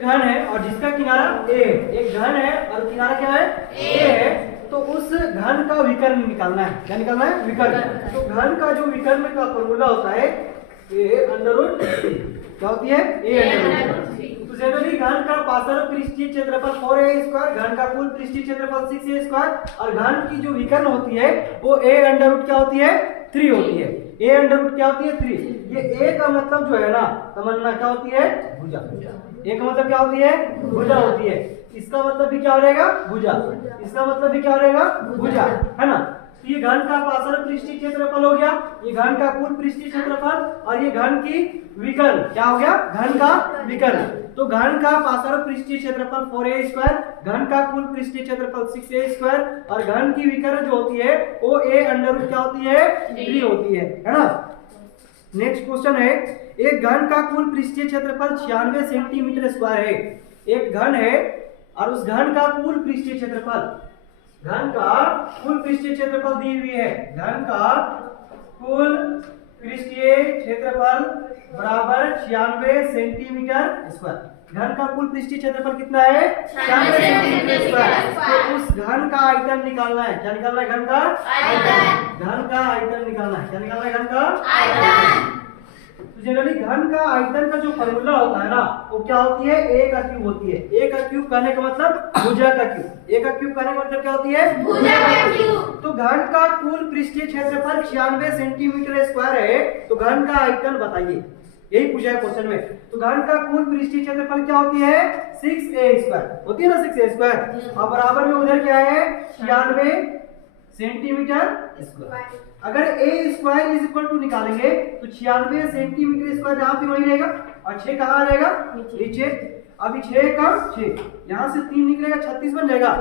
एक घन है और जिसका किनारा ए है, एक घन है और किनारा क्या है ए है, तो उस घन का विकर्ण निकालना है। क्या निकालना है? विकर्ण। तो घन का जो विकर्ण का फॉर्मूला होता है ए अंडर रूट क्या होती है ए अंडर रूट। तो जनरली घन का पार्श्व पृष्ठीय क्षेत्रफल 4a², घन का कुल पृष्ठीय क्षेत्रफल 6a² और घन की जो विकर्ण होती है वो a अंडर रूट क्या होती है 3 होती है। a अंडर रूट क्या होती है 3। ये a का मतलब जो है ना तमन्ना क्या होती है भुजा। a का मतलब क्या होती है भुजा होती है। इसका मतलब भी क्या हो जाएगा भुजा, इसका मतलब भी क्या हो जाएगा भुजा, है ना। तो ये घन का पार्श्व पृष्ठीय क्षेत्रफल हो गया, ये घन का कुल पृष्ठीय क्षेत्रफल और ये घन की विकर्ण क्या हो गया घन का विकर्ण। तो घन का पार्श्व पृष्ठीय क्षेत्रफल 4a², घन का कुल पृष्ठीय क्षेत्रफल 6a² और घन की विकर्ण जो होती है वो a अंडर रूट क्या होती है 3 होती है ना। नेक्स्ट क्वेश्चन है, एक घन का कुल पृष्ठीय क्षेत्रफल 96 सेंटीमीटर² है। एक घन है और उस घन का कुल पृष्ठीय क्षेत्रफल, घन का कुल पृष्ठीय क्षेत्रफल दी हुई है, घन का कुल पृष्ठीय क्षेत्रफल बराबर 96 सेंटीमीटर²। घन का कुल पृष्ठीय क्षेत्रफल कितना है 96 सेंटीमीटर²। तो उस घन का आयतन निकालना है। क्या निकालना है? घन का आयतन। घन का आयतन निकालना है। क्या निकालना है? घन का आयतन। तो जनरली घन का आयतन का जो फॉर्मूला होता है ना वो क्या होती है a का क्यूब होती है। a का क्यूब कहने का मतलब भुजा का क्यूब। a का क्यूब कहने का मतलब क्या होती है भुजा का क्यूब। तो घन का कुल पृष्ठीय क्षेत्रफल 96 सेंटीमीटर² है, तो घन का आयतन बताइए, यही पूछा है क्वेश्चन में। तो घन का कुल पृष्ठीय क्षेत्रफल क्या होती है 6a² होती है ना 6a²। और बराबर में उधर क्या है 96 सेंटीमीटर²। अगर a² निकालेंगे तो 96 सेंटीमीटर² यहाँ पे वही रहेगा और 6 कहाँ रहेगा नीचे। अभी 6 का 6 यहाँ से 3 निकलेगा 36 बन जाएगा।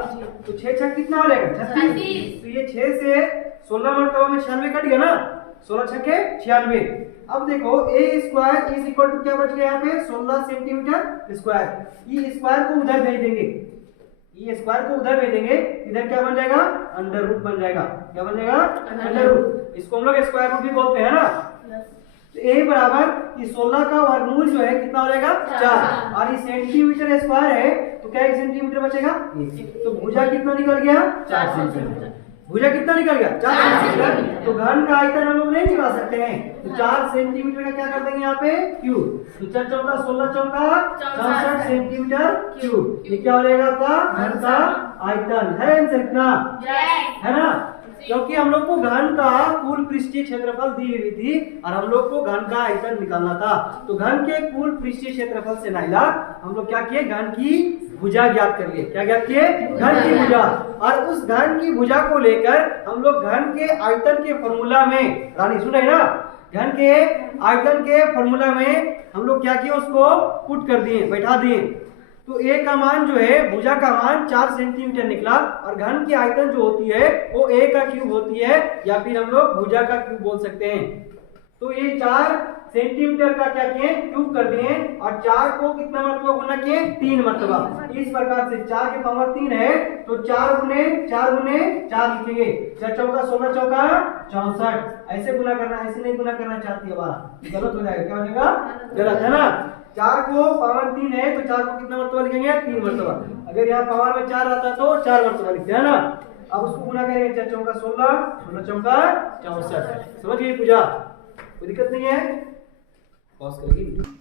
तो 6 6 कितना हो जाएगा 36। तो ये 6 से 16 मरतबा में 96 कट गया ना, 16 छक्के 96। अब देखो a² क्या बच गया यहाँ पे 16 सेंटीमीटर²। ये स्क्वायर को उधर भेज देंगे, ये स्क्वायर को उधर भेजेंगे, इधर क्या बन जाएगा अंडर रूट बन जाएगा। क्या बन जाएगा अंडर रूट। इसको हम लोग स्क्वायर रूट भी बोलते हैं ना। तो a बराबर ये 16 का वर्गमूल जो है कितना हो जाएगा 4 और ये सेंटीमीटर² है तो क्या 1 सेंटीमीटर बचेगा 1। तो भुजा कितना निकल गया 4 सेंटीमीटर। भुजा कितना निकल गया 4 सेंटीमीटर। तो घन का आयतन हम लोग नहीं निकाल सकते हैं, तो 4 सेंटीमीटर का क्या कर देंगे यहाँ पे क्यूब। तो 4 चौका 16 चौका 64 सेंटीमीटर क्यूब। ये क्या हो जाएगा आपका घन का आयतन है आंसर कितना है ना। क्योंकि हम लोग को घन का कुल पृष्ठीय क्षेत्रफल दी हुई थी और हम लोग को घन का आयतन निकालना था। तो घन के कुल पृष्ठीय क्षेत्रफल से ना हम लोग क्या किए घन की भुजा ज्ञात कर लिए। क्या ज्ञात किए घन की भुजा। और उस घन की भुजा को लेकर हम लोग घन के आयतन के फॉर्मूला में, रानी सुन रहे ना, घन के आयतन के फॉर्मूला में हम लोग क्या किए उसको पुट कर दिए, बैठा दिए। तो a का मान जो है भुजा का मान 4 सेंटीमीटर निकला और घन की आयतन जो होती है वो a का क्यूब होती है या फिर हम लोग भुजा का क्यूब बोल सकते हैं। तो ये 4 सेंटीमीटर का क्या किए क्यूब कर दिए और 4 को कितना मरतबा गुना किए 3 मरतबा। इस प्रकार से 4 के पावर 3 है तो 4 गुने 4 लिखेंगे। 4 चौका 16 चौका 64 ऐसे गुना करना, ऐसे नहीं गुना करना चाहती हमारा, गलत हो जाएगा। क्या हो जाएगा गलत है ना। 4 को पावर 3 है तो 4 को कितना मरतबा लिखेंगे 3 मरतबा। अगर यहाँ पावर में 4 रहता तो 4 मरतबा लिखते हैं ना। अब उसको गुना करेंगे 4 चौका 16 16 चौका 64। समझ गई पूजा, कोई दिक्कत नहीं है। पॉज करेगी।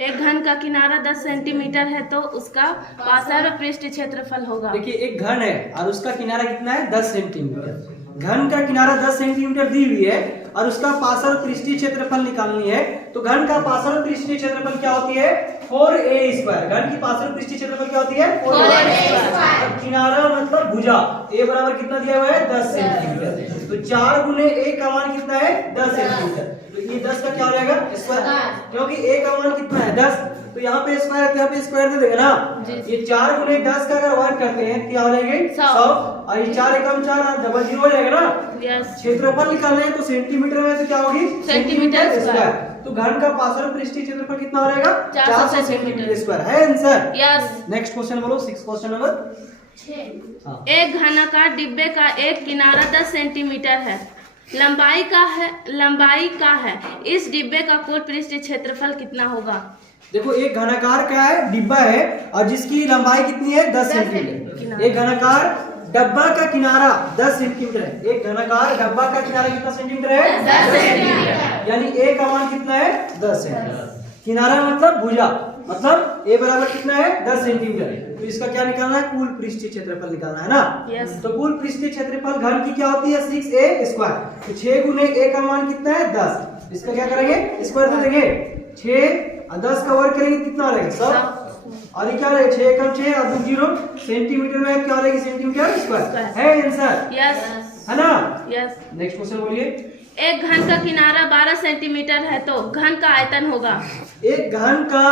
एक घन का किनारा 10 सेंटीमीटर है तो उसका पार्श्व पृष्ठीय क्षेत्रफल होगा। देखिए एक घन है और उसका किनारा कितना है 10 सेंटीमीटर। घन का किनारा 10 सेंटीमीटर दी हुई है और उसका पार्श्व पृष्ठीय क्षेत्रफल निकालनी है। तो घन का पार्श्व पृष्ठीय क्षेत्रफल क्या होती है 4a²। घन की पार्श्व पृष्ठीय क्षेत्रफल क्या होती है 4a²। किनारा मतलब भुजा a बराबर कितना दिया हुआ है 10 सेंटीमीटर। तो 4 गुने a का मान कितना है 10 सेंटीमीटर। तो ये 10 का क्या हो जाएगा स्क्वायर, क्योंकि a का मान कितना है 10 तो यहाँ पे स्क्वायर है तो यहाँ पे स्क्वायर दे देंगे ना। ये 4 गुने 10 का अगर वर्ग करते हैं क्या हो जाएंगे 100 और ये 4 एकम 4 डबल 0 हो जाएगा ना। क्षेत्रफल निकालना है तो सेंटीमीटर में तो क्या होगी सेंटीमीटर स्क्वायर। तो घन का पार्श्व पृष्ठीय क्षेत्रफल कितना हो जाएगा 400 सेंटीमीटर स्क्वायर है आंसर। यस। नेक्स्ट क्वेश्चन बोलो 6 क्वेश्चन नंबर। एक घनाकार डिब्बे का एक किनारा 10 सेंटीमीटर है, लंबाई का है। इस डिब्बे का कुल पृष्ठीय क्षेत्रफल कितना होगा। देखो एक घनाकार क्या है, डिब्बा है और जिसकी लंबाई कितनी है 10 सेंटीमीटर। एक घनाकार डब्बा का किनारा 10 सेंटीमीटर है। एक घनाकार डब्बा का किनारा कितना सेंटीमीटर है 10 सेंटीमीटर। यानी ए का मान कितना है 10 सेंटीमीटर। किनारा मतलब भुजा, मतलब ए बराबर कितना है 10 सेंटीमीटर। तो इसका क्या निकालना है, कुल पृष्ठीय क्षेत्रफल निकालना है ना। Yes. तो कुल पृष्ठीय क्षेत्रफल घन की क्या होती है 6a²। तो 6 गुने a का मान कितना है 10। इसका क्या करेंगे, स्क्वायर कर देंगे। 6 और 10 का वर्ग करेंगे कितना रहेगा 100। और ये क्या रहेगा 6 कम 6 और 2 0 सेंटीमीटर में क्या रहेगी सेंटीमीटर स्क्वायर है आंसर। यस है ना। यस। नेक्स्ट क्वेश्चन बोलिए। एक घन का किनारा 12 सेंटीमीटर है तो घन का आयतन होगा। एक घन का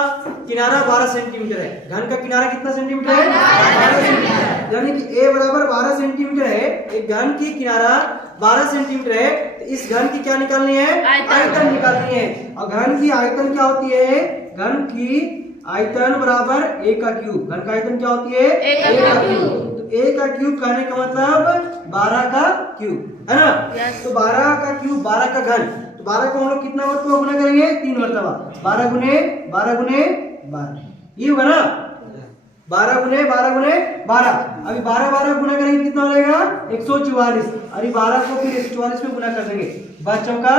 किनारा 12 सेंटीमीटर है। घन का किनारा कितना सेंटीमीटर है 12 सेंटीमीटर। यानी कि a बराबर 12 सेंटीमीटर है। एक घन की किनारा 12 सेंटीमीटर है तो इस घन की क्या निकालनी है आयतन निकालनी है। और घन की आयतन क्या होती है, घन की आयतन बराबर a का क्यूब। घन का आयतन क्या होती है a का क्यूब। तो a का क्यूब कहने का मतलब 12 का क्यूब है ना। Yes. तो 12 का क्यूब 12 का घन, तो 12 को हम लोग कितना मरतबा गुना करेंगे 3 मरतबा। 12 गुने 12 ये होगा ना। 12 गुने 12 अभी 12 गुना करेंगे कितना हो जाएगा 144। अरे 12 को फिर 144 में गुना कर देंगे। 12 चौका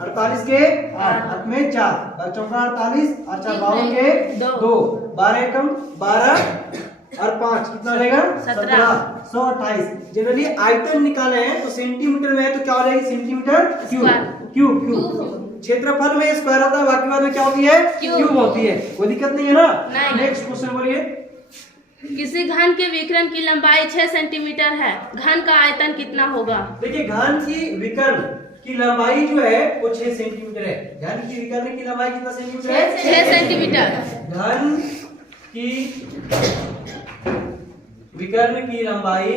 48 के 8 में 4, 12 चौका 48 और 4 52 के 2, 12 एकम 12 और 5 कितना रहेगा 17, 128। जनरली आयतन निकाले हैं तो सेंटीमीटर में है तो क्या हो जाएगी सेंटीमीटर क्यूब। क्षेत्रफल में स्क्वायर होता है, बाकी बात में क्या होती है क्यूब होती है। कोई दिक्कत नहीं है ना। नेक्स्ट क्वेश्चन बोलिए। किसी घन के विकर्ण की लंबाई 6 सेंटीमीटर है, घन का आयतन कितना होगा। देखिए घन की विकर्ण की लंबाई जो है वो 6 सेंटीमीटर है। घन की विकर्ण की लंबाई कितना सेंटीमीटर है 6 सेंटीमीटर। घन की विकर्ण की लंबाई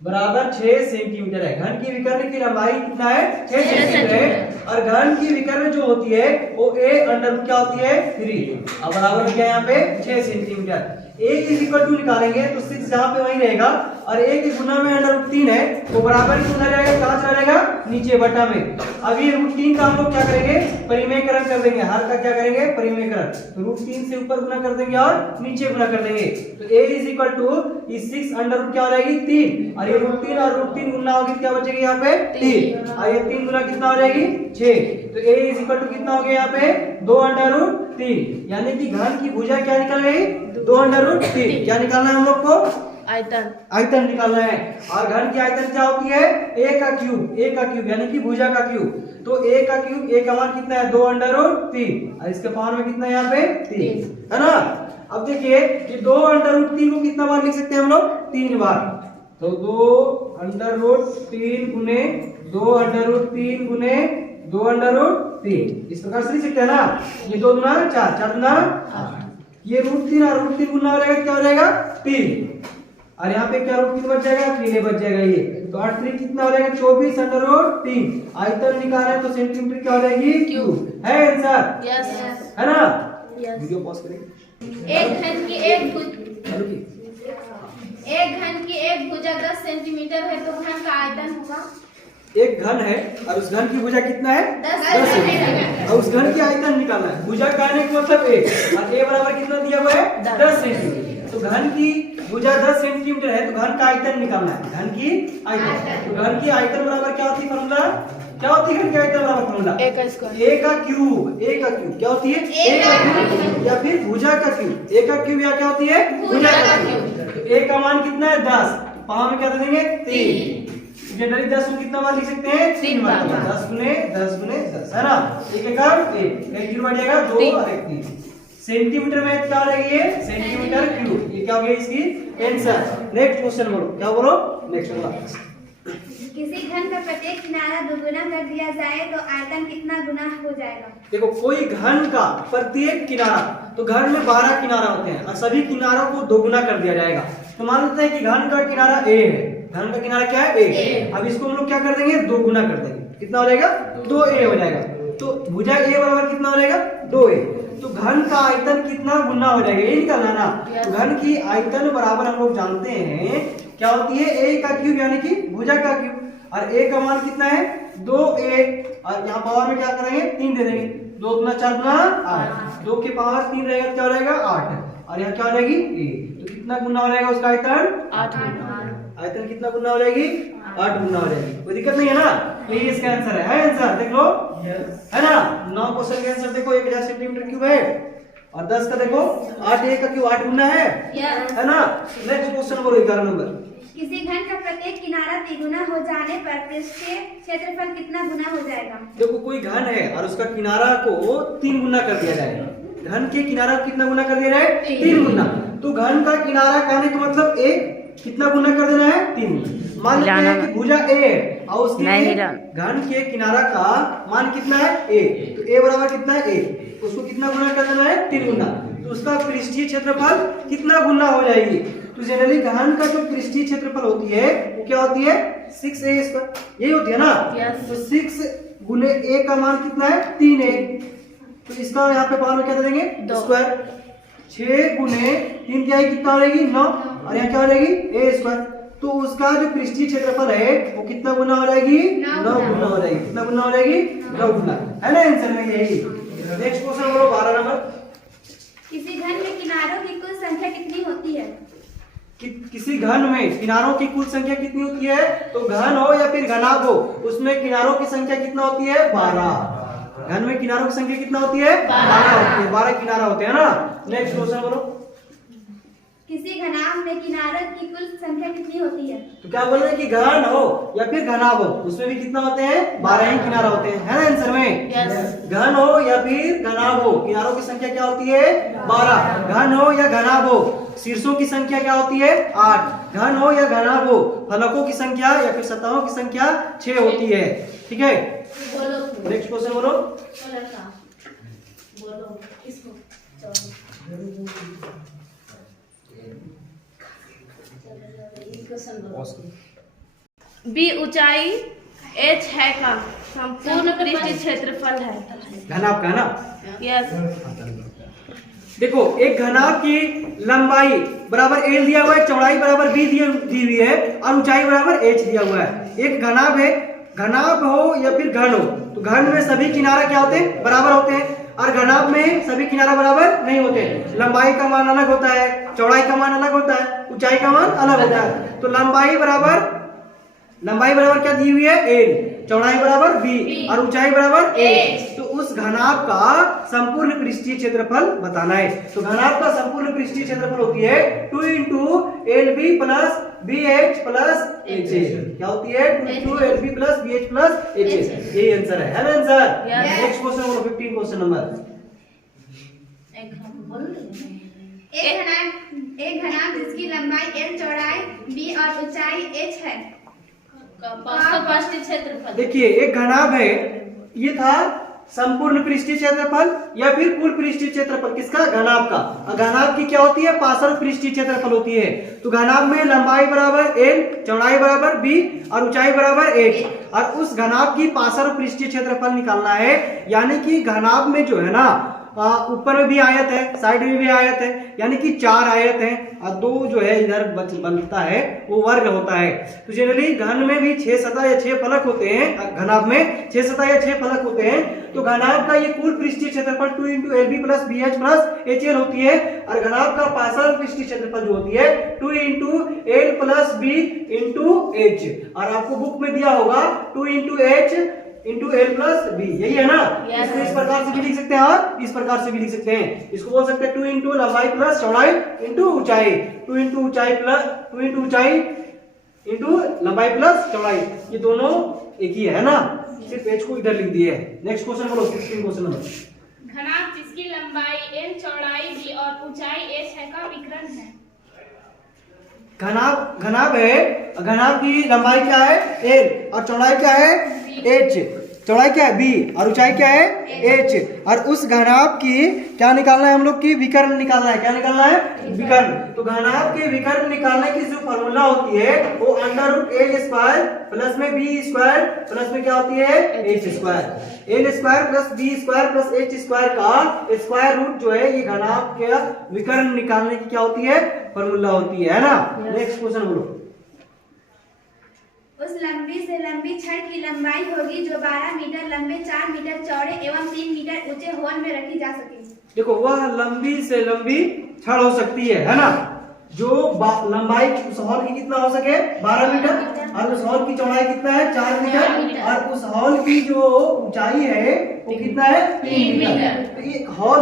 बराबर 6 सेंटीमीटर है। घन की विकर्ण की लंबाई कितना है 6 सेंटीमीटर है। और घन की विकर्ण जो होती है वो a अंडर क्या होती है 3 और बराबर क्या है यहाँ पे 6 centimetre. a is equal to निकालेंगे तो 6 यहाँ पे वही रहेगा और a के गुना में √3 है तो बराबर कितना रहेगा कहाँ चला जाएगा नीचे बटा में। अब ये √3 का हम लोग क्या करेंगे परिमेयकरण कर देंगे। हर का क्या करेंगे परिमेयकरण। तो √3 से ऊपर गुना कर देंगे और नीचे गुना कर देंगे। तो a is equal to 6 under क्या हो जाएगी 3 और ये √3 और √3 गुना होगी क्या बचेगी यहाँ पे 3 और ये 3 गुना कितना हो जाएगी 6। तो a इज इक्वल टू कितना हो गया यहाँ पे 2 अंडर √3 यानी कि घन की भुजा क्या निकल गई 2 अंडर √3। क्या निकालना है हम लोग को आयतन निकालना है। और घन की आयतन क्या होती है a का क्यूब यानी कि भुजा का क्यूब। तो a का क्यूब a का मान कितना है 2 अंडर √3 और इसके पावर में कितना है यहाँ पे 3 है ना। अब देखिए ये 2 अंडर √3 को कितना बार लिख सकते हैं हम लोग 3 बार। तो 2 अंडर √3 गुने 2 अंडर √3 गुने 2 अंडर √3 इस प्रकार से लिख सकते हैं ना। ये 2 गुना 4, 4 गुना 8। ये √3 और √3 गुना हो जाएगा क्या हो जाएगा 3 और यहाँ पे क्या √3 बच जाएगा 3 बच जाएगा ये। तो 8 3 कितना हो जाएगा 24 अंडर √3। आयतन निकालना है तो सेंटीमीटर क्या हो जाएगी क्यूब है आंसर। यस है ना। यस। वीडियो पॉज करेंगे। एक घन की एक भुजा 10 सेंटीमीटर है तो घन का आयतन होगा। एक घन है और उस घन की भुजा कितना है 10 सेंटीमीटर और उस घन की आयतन निकालना है। भुजा कहने का मतलब a और a बराबर कितना दिया हुआ है 10 सेंटीमीटर। तो घन की भुजा 10 सेंटीमीटर है तो घन का आयतन निकालना है। घन की आयतन तो घन की आयतन बराबर क्या होती है फॉर्मूला क्या होती है घन की आयतन बराबर फॉर्मूला a का स्क्वायर a का क्यूब क्या होती है a का क्यूब या फिर भुजा का क्यूब। a का क्यूब या क्या होती है भुजा का क्यूब। तो a का मान कितना है 10 पावर में क्या दे देंगे 3। जनरली 10 को कितना बार लिख सकते हैं 3 बार। 10 गुने 10 है ना। एक एक बढ़ जाएगा 2 और 1 3 सेंटीमीटर में क्या रहेगी ये सेंटीमीटर क्यूब। ये क्या हो गया इसकी आंसर। नेक्स्ट क्वेश्चन बोलो क्या बोलो नेक्स्ट वाला। किसी घन का प्रत्येक किनारा दोगुना कर दिया जाए तो आयतन कितना गुना हो जाएगा। देखो कोई घन का प्रत्येक किनारा तो घन में 12 किनारा होते हैं और सभी किनारों को दोगुना कर दिया जाएगा। तो मान लेते हैं कि घन का किनारा a है। घन का किनारा क्या है a। अब इसको हम लोग क्या कर देंगे दोगुना कर देंगे। कितना हो जाएगा 2a हो जाएगा। तो भुजा a बराबर कितना हो जाएगा 2a। तो घन का आयतन कितना गुना हो जाएगा ये निकालना ना। तो घन की आयतन बराबर हम लोग जानते हैं क्या होती है a का क्यूब यानी कि भुजा का क्यूब और a का मान कितना है 2a और यहाँ पावर में क्या करेंगे 3 दे देंगे। 2 दूना 4 दूना 8, 2 के पावर 3 रहेगा क्या हो जाएगा 8, और यहाँ क्या हो जाएगी a। तो कितना गुना हो जाएगा उसका आयतन 8 आयतन कितना गुना हो जाएगी 8 गुना हो जाएगी। कोई दिक्कत नहीं है ना। तो ये इसका आंसर है आंसर देख लो है ना। 9 क्वेश्चन का आंसर देखो 1000 सेंटीमीटर क्यूब है, और 10 का देखो 8 a का क्यूब 8 गुना है ना। नेक्स्ट क्वेश्चन बोलो 11 नंबर। किसी घन का प्रत्येक किनारा तिगुना हो जाने पर पृष्ठीय क्षेत्रफल कितना गुना हो जाएगा? देखो कोई घन है और उसका किनारा को 3 गुना कर दिया जाएगा। घन के किनारा को कितना गुना कर दिया जाए 3 गुना। तो घन का किनारा कहने का मतलब एक कितना गुना कर देना है 3 गुना। मान लेते हैं कि भुजा a है और उसके घन के किनारा का मान कितना है a, तो a बराबर कितना है a, उसको कितना गुना कर देना है 3 गुना। तो उसका पृष्ठीय क्षेत्रफल कितना गुना हो जाएगी। तो जनरली घन का जो पृष्ठीय क्षेत्रफल होती है वो क्या होती है 6a², यही होती है ना। तो 6 गुने a का मान कितना है 3a, तो इसका यहाँ पे पावर में क्या दे देंगे स्क्वायर। 6 गुने 3 क्या है कितना हो जाएगी 9, और यहाँ क्या हो जाएगी a²। तो उसका जो पृष्ठीय क्षेत्रफल है वो कितना गुना हो जाएगी 9 गुना हो जाएगी। कितना गुना हो जाएगी 9 गुना, है ना आंसर में यही। नेक्स्ट क्वेश्चन बोलो 12 नंबर। किसी घन में किनारों की कुल संख्या कितनी होती है? किसी घन में किनारों की कुल संख्या कितनी होती है। तो घन हो या फिर घनाभ हो उसमें किनारों की संख्या कितना होती है 12। घन में किनारों की संख्या कितना होती है 12 होती है, 12 किनारा होते हैं ना। नेक्स्ट क्वेश्चन बोलो। किसी घनाभ में किनारों की कुल संख्या कितनी होती है? तो क्या बोल रहे हैं कि घन हो या फिर घनाभ हो उसमें भी कितना होते हैं 12 ही किनारा होते हैं, है ना आंसर में। घन हो या फिर घनाभ हो किनारों की संख्या क्या होती है 12। घन हो या घनाभ हो शीर्षों की संख्या क्या होती है 8। घन हो या घनाभ हो फलकों की संख्या या फिर सतहों की संख्या 6 होती है। ठीक है, नेक्स्ट क्वेश्चन बोलो। बी ऊंचाई h है का संपूर्ण पृष्ठीय क्षेत्रफल है। घनाभ का ना। यस। देखो एक घनाभ की लंबाई बराबर l दिया हुआ है, चौड़ाई बराबर b दी हुई है, और ऊंचाई बराबर h दिया हुआ है। एक घनाभ है, घनाभ हो या फिर घन हो तो घन में सभी किनारा क्या होते हैं बराबर होते हैं, और घनाभ में सभी किनारा बराबर नहीं होते। लंबाई का मान अलग होता है, चौड़ाई का मान अलग होता है, ऊंचाई का मान अलग होता है। तो लंबाई बराबर क्या दी हुई है l, चौड़ाई बराबर b और ऊंचाई बराबर h। तो उस घनाभ का संपूर्ण पृष्ठीय क्षेत्रफल बताना है। तो घनाभ का संपूर्ण पृष्ठीय क्षेत्रफल होती है 2 × LB + BH + HA। क्या होती है 2 × LB + BH + HA। यही आंसर है ना आंसर। नेक्स्ट क्वेश्चन बोलो 15 क्वेश्चन नंबर। एक घनाभ जिसकी लंबाई l, चौड़ाई b और ऊंचाई h है पृष्ठीय क्षेत्रफल। देखिए एक घनाभ है, ये था संपूर्ण पृष्ठीय क्षेत्रफल या फिर कुल पृष्ठीय क्षेत्रफल किसका घनाभ का। घनाभ की क्या होती है पार्श्व पृष्ठीय क्षेत्रफल होती है। तो घनाभ में लंबाई बराबर l, चौड़ाई बराबर b और ऊंचाई बराबर h, और उस घनाभ की पार्श्व पृष्ठीय क्षेत्रफल निकालना है। यानी कि घनाभ में जो है ना ऊपर में भी आयत है, साइड में भी आयत है, यानी कि 4 आयत हैं और 2 जो है इधर बनता है वो वर्ग होता है। तो जनरली घन में भी 6 सतह या 6 फलक होते हैं, घनाभ में 6 सतह या 6 फलक होते हैं। तो घनाभ का ये कुल पृष्ठीय क्षेत्रफल 2 × LB + BH + HL होती है, और घनाभ का पार्श्व पृष्ठीय क्षेत्रफल जो होती है 2 × L + B × H, और आपको बुक में दिया होगा 2 × H × L + B, यही है ना। इसको इस प्रकार से भी लिख सकते हैं और इस प्रकार से भी लिख सकते हैं। इसको बोल सकते हैं 2 × लंबाई + चौड़ाई × ऊंचाई, 2 × ऊंचाई × लंबाई + चौड़ाई, ये दोनों एक ही है ना, सिर्फ h को इधर लिख दिए है। नेक्स्ट क्वेश्चन बोलो 16 क्वेश्चन नंबर। घनाभ जिसकी लंबाई l, चौड़ाई b और ऊंचाई h है का विकर्ण है। घनाभ है, घनाभ की लंबाई क्या है l और चौड़ाई क्या है h, चौड़ाई क्या है b और ऊंचाई क्या है h, और उस घनाभ की क्या निकालना है हम लोग की विकर्ण निकालना है। क्या निकालना है विकर्ण। तो घनाभ के विकर्ण निकालने की जो फॉर्मूला होती है वो √a² प्लस में b² प्लस में क्या होती है h²। l² + b² + h² का स्क्वायर रूट जो है ये घनाभ के विकर्ण निकालने की क्या होती है फॉर्मूला होती है ना। नेक्स्ट क्वेश्चन बोलो। उस लंबी से लंबी छड़ की लंबाई होगी जो 12 मीटर लंबे, 4 मीटर चौड़े एवं 3 मीटर ऊंचे हॉल में रखी जा सकेगी। देखो वह लंबी से लंबी छड़ हो सकती है ना, जो लंबाई उस हॉल की कितना हो सके 12 मीटर, और उस हॉल की चौड़ाई कितना है 4 मीटर, और उस हॉल की जो ऊंचाई है वो कितना है 3 मीटर। तो एक हॉल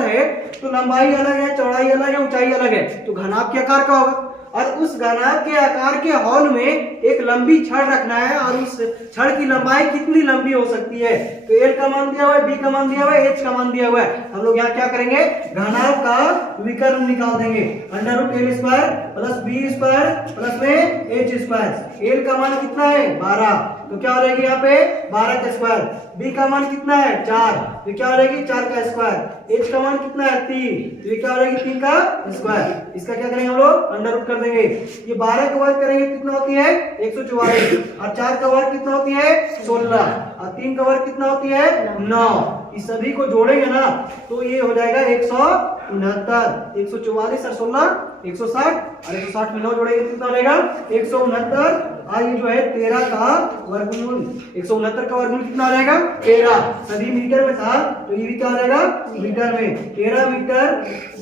है तो लंबाई अलग है, चौड़ाई अलग है, ऊंचाई अलग है, तो घनाभ के आकार का होगा। और उस घनाभ के आकार के हॉल में एक लंबी छड़ रखना है, और उस छड़ की लंबाई कितनी लंबी हो सकती है, तो एल का मान दिया हुआ है, बी का मान दिया हुआ है, एच का मान दिया हुआ है। हम लोग यहाँ क्या करेंगे, घनाभ का विकर्ण निकाल देंगे, √l² plus B square plus में एच स्क्वायर। एल का मान कितना है 12, तो क्या हो जाएगी यहाँ पे 12 का स्क्वायर। बी का मान कितना है 4, तो क्या हो जाएगी 4 का स्क्वायर। एच का मान कितना है 3, तो ये क्या हो जाएगी 3 का स्क्वायर। इसका क्या करेंगे हम लोग अंडर कर देंगे। ये 12 का वर्ग करेंगे कितना होती है 144, और 4 का वर्ग कितना होती है 16, और 3 का वर्ग कितना होती है 9। इस सभी को जोड़ेंगे ना तो ये हो जाएगा 169। 144 और 16 160, और 160 में 9 जोड़ेंगे कितना हो जाएगा 169। और ये जो है 13 का वर्गमूल, 169 का वर्गमूल कितना आ जाएगा 13। सभी मीटर में था तो ये भी क्या आ जाएगा मीटर में। 13 मीटर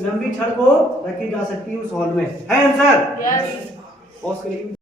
लंबी छड़ को रखी जा सकती है उस हॉल में, है आंसर। यस। पॉज करिए।